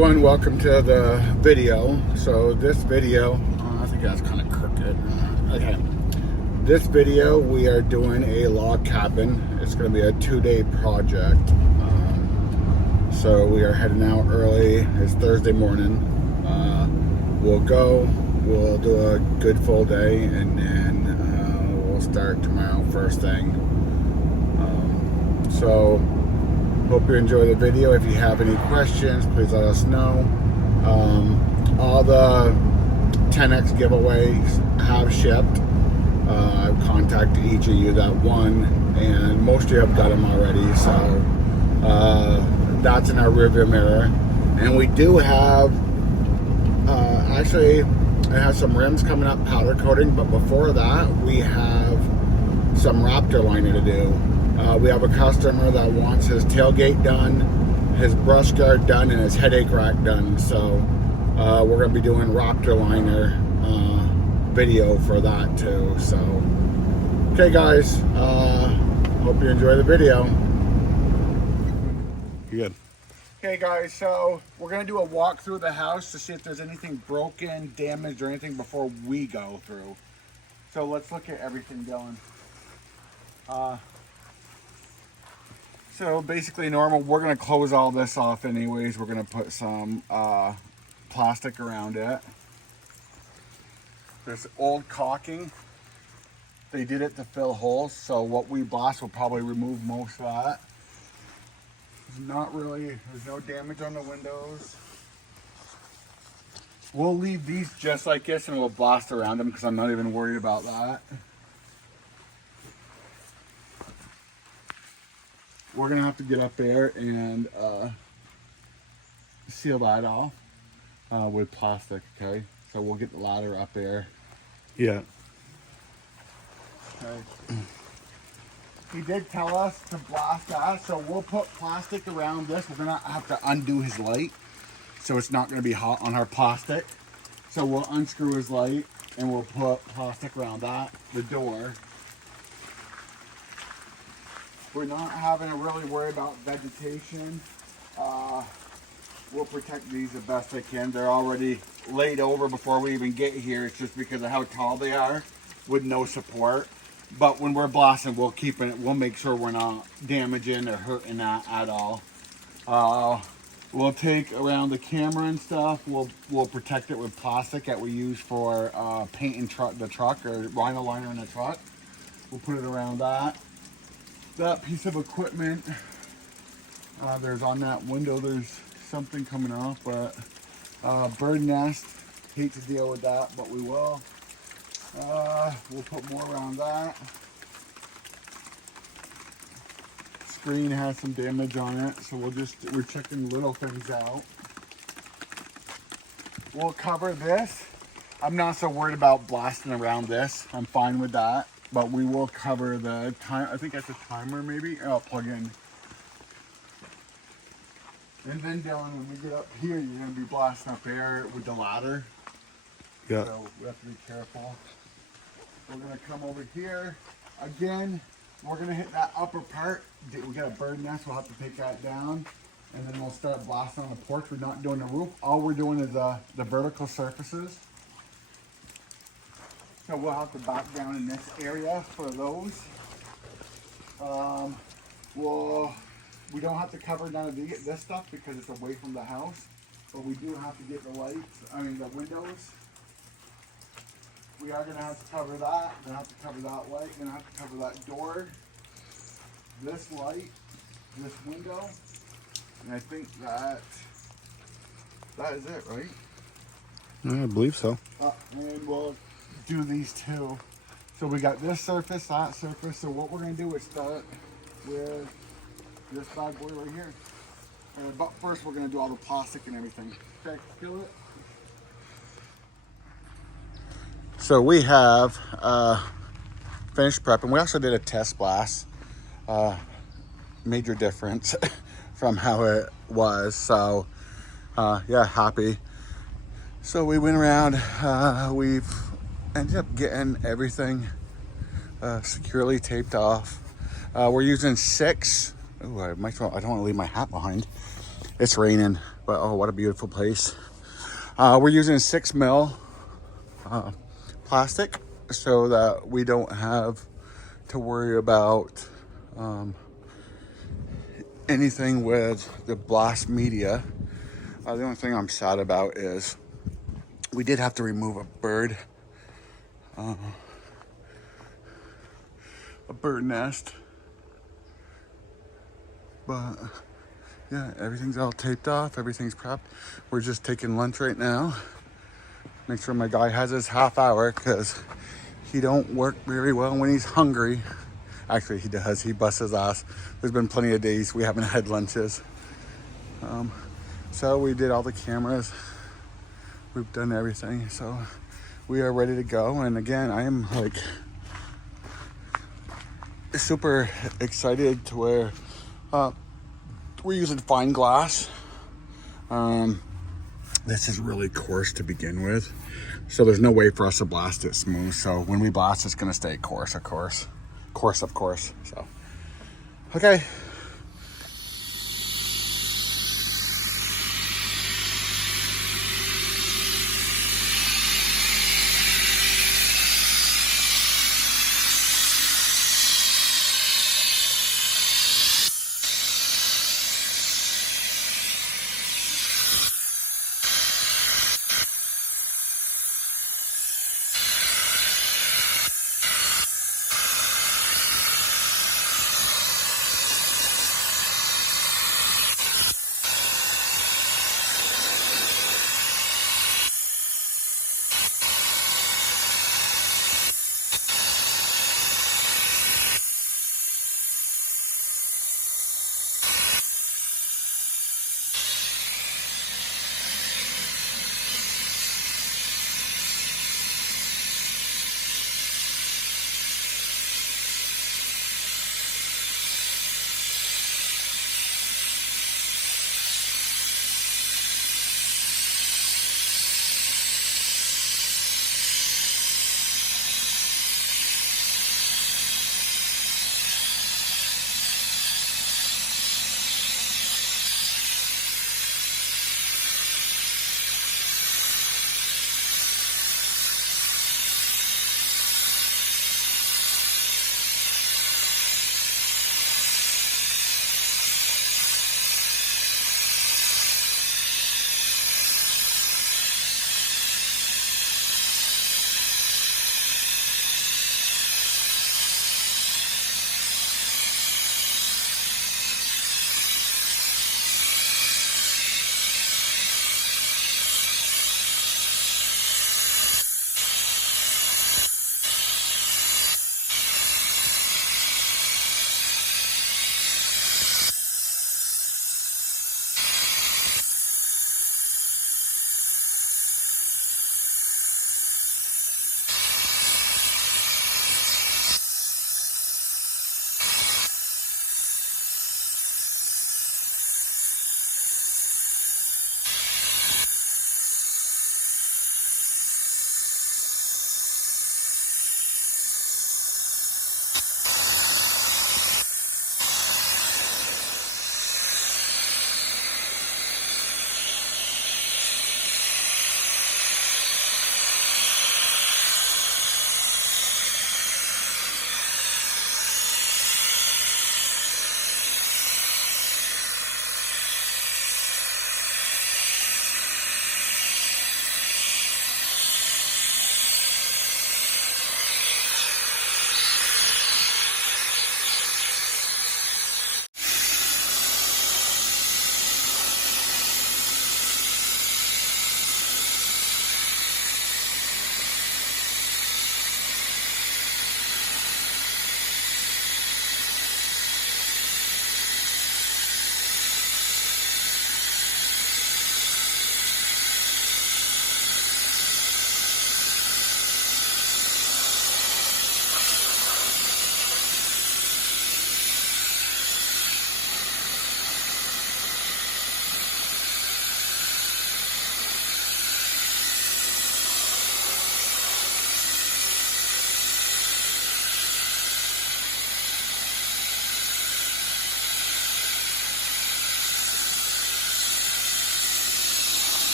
everyone, welcome to the video. So this video, I think that's kind of crooked. Okay, this video we are doing a log cabin. It's going to be a 2-day project. So we are heading out early. It's Thursday morning. We'll do a good full day, and then we'll start tomorrow first thing. So hope you enjoy the video. If you have any questions, please let us know. All the 10X giveaways have shipped. I've contacted each of you that won, and most of you have got them already. So that's in our rearview mirror. And we do have, actually, it has some rims coming up, powder coating. But before that, we have some Raptor liner to do. We have a customer that wants his tailgate done, his brush guard done, and his headache rack done. So we're going to be doing Raptor liner video for that too. So, okay guys, hope you enjoy the video. Good. Okay guys, so we're going to do a walk through the house to see if there's anything broken, damaged, or anything before we go through. So let's look at everything going. So basically normal, we're going to close all this off anyways. We're going to put some plastic around it. There's old caulking. They did it to fill holes, so what we blast will probably remove most of that. There's no damage on the windows. We'll leave these just like this and we'll blast around them because I'm not even worried about that. We're gonna have to get up there and seal that off with plastic, okay? So we'll get the ladder up there. Yeah. Okay. He did tell us to blast that, so we'll put plastic around this. We're gonna have to undo his light, so it's not gonna be hot on our plastic. So we'll unscrew his light and we'll put plastic around that, the door. We're not having to really worry about vegetation. We'll protect these the best I can. They're already laid over before we even get here. It's just because of how tall they are with no support. But when we're blasting, we'll make sure we're not damaging or hurting that at all. We'll take around the camera and stuff. We'll protect it with plastic that we use for painting the truck or vinyl liner in the truck. We'll put it around that. That piece of equipment, there's on that window, there's something coming off, but bird nest, hate to deal with that, but we will. We'll put more around that. Screen has some damage on it, so we're checking little things out. We'll cover this. I'm not so worried about blasting around this. I'm fine with that. But we will cover the time. I think that's a timer maybe. I'll plug in. And then Dylan, when we get up here, you're going to be blasting up air with the ladder. Yeah. So we have to be careful. We're going to come over here. Again, we're going to hit that upper part. We got a bird nest. We'll have to take that down. And then we'll start blasting on the porch. We're not doing the roof. All we're doing is the vertical surfaces. So we'll have to back down in this area for those. We don't have to cover none of this stuff because it's away from the house. But we do have to get the the windows. We are going to have to cover that. We're going to have to cover that light. We're going to have to cover that door. This light. This window. And I think that is it, right? I believe so. And we'll do these two. So we got this surface, that surface. So what we're going to do is start with this bad boy right here. But first we're going to do all the plastic and everything. Okay, kill it. So we have finished prepping. We also did a test blast. Major difference from how it was. So yeah, happy. So we went around. We've ended up getting everything securely taped off. We're using 6. Oh, I don't want to leave my hat behind. It's raining. But oh, what a beautiful place. We're using 6 mil plastic so that we don't have to worry about anything with the blast media. The only thing I'm sad about is we did have to remove a bird nest, but yeah, everything's all taped off, everything's prepped. We're just taking lunch right now. Make sure my guy has his half hour because he don't work very well when he's hungry. Actually, he does. He busts his ass. There's been plenty of days we haven't had lunches. So we did all the cameras. We've done everything. So we are ready to go. And again, I am like super excited to where we're using fine glass. This is really coarse to begin with. So there's no way for us to blast it smooth. So when we blast, it's gonna stay coarse, of course. So, okay.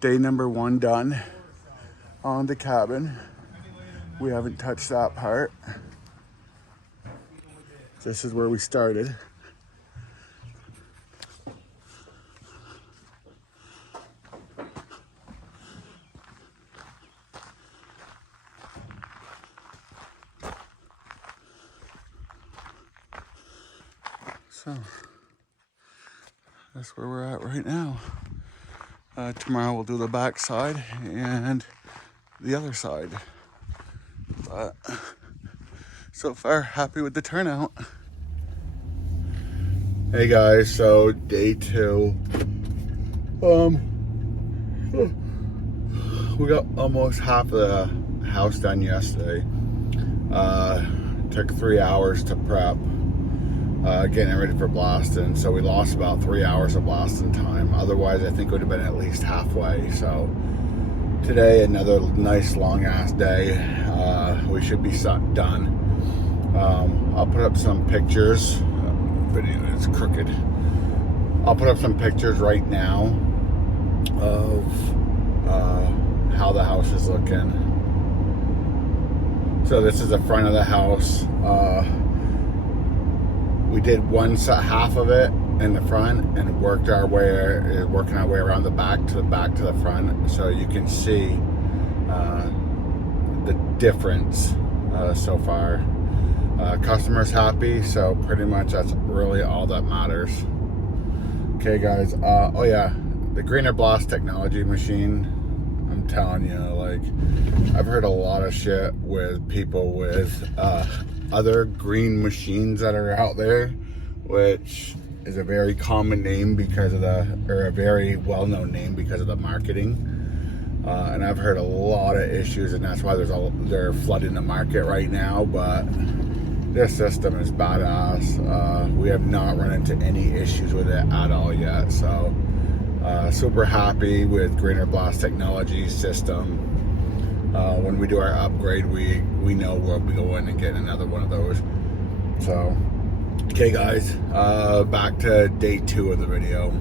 Day number 1 done on the cabin. We haven't touched that part. This is where we started. So that's where we're at right now. Tomorrow we'll do the back side and the other side. But so far, happy with the turnout. Hey guys, so day 2. We got almost half of the house done yesterday. Took 3 hours to prep. Getting ready for blasting, so we lost about 3 hours of blasting time. Otherwise, I think it would have been at least halfway. So today, another nice long ass day. We should be done. I'll put up some pictures. Video is crooked. I'll put up some pictures right now of how the house is looking. So this is the front of the house. We did half of it in the front and working our way around the back to the front, so you can see the difference so far. Customer's happy, so pretty much that's really all that matters. Okay, guys. Oh yeah, the Greener Blast technology machine. I'm telling you, like, I've heard a lot of shit with people with other green machines that are out there, which is a very common name because of a very well-known name because of the marketing. And I've heard a lot of issues, and that's why they're flooding the market right now. But this system is badass. We have not run into any issues with it at all yet. So super happy with Greener Blast technology system. When we do our upgrade, we know we'll be going and getting another one of those. So, okay guys, back to day 2 of the video.